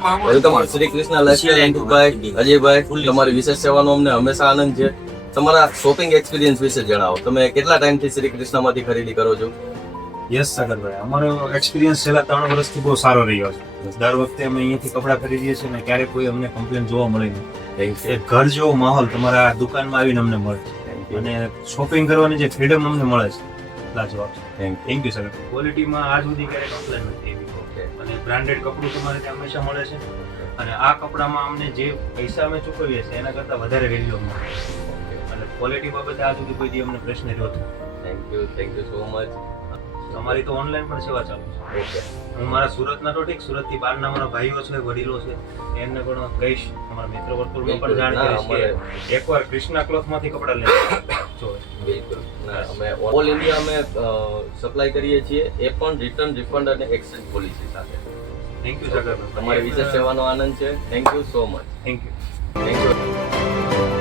Welcome Shri Krishna lifestyle અંકુરભાઈ, Ajaybhai, તમારી વિશેષ સેવાનો અમને હંમેશા આનંદ છે. તમારા શોપિંગ એક્સપિરિયન્સ વિશે જણાવો. તમે કેટલા ટાઈમથી શ્રી કૃષ્ણમાંથી ખરીદી કરો છો? યસ સાગરભાઈ, અમારો એક્સપિરિયન્સ છેલ્લા 3 વર્ષથી બહુ સારો રહ્યો છે. દર વખતે અમે અહીંયાથી કપડાં ખરીદીએ છીએ ને ક્યારેય કોઈ અમને કમ્પ્લેન જોવા મળે નહીં. એક ઘર જેવો માહોલ તમારા દુકાનમાં આવીને અમને મળે છે અને શોપિંગ કરવાની જે ફ્રીડમ અમને મળે છે લાજવાબ. Thank you sir. ક્વોલિટીમાં આજ સુધી ક્યારેય કમ્પ્લેન નથી એવી અને બ્રાન્ડેડ કપડું તમારે ત્યાં હંમેશા મળે છે અને આ કપડામાં અમને જે પૈસા અમે ચૂકવીએ છીએ એના કરતાં વધારે વેલ્યુ મળે છે અને ક્વોલિટી બાબતે આજ સુધી કોઈ દી અમને પ્રશ્ન રહ્યો હતો. Thank you so much. અમારી તો ઓનલાઈન પણ સેવા ચાલુ છે. હું મારા સુરતના તો ઠીક, સુરતથી બહારના મારા ભાઈઓ છે, વડીલો છે, એમને પણ કહીશ, અમારા મિત્ર વર્તુળમાં પણ જાણ કરીશ કે એકવાર કૃષ્ણા ક્લોથમાંથી કપડાં લેવા જોઈએ. બિલકુલ. અમે ઓલ ઇન્ડિયા અમે સપ્લાય કરીએ છીએ, એ પણ રિટર્ન, રિફંડ અને એક્સચેન્જ પોલિસી સાથે. Thank you sir. તમારી વિશેષ સેવાનો આનંદ છે. Thank you so much. Thank you. Thank you.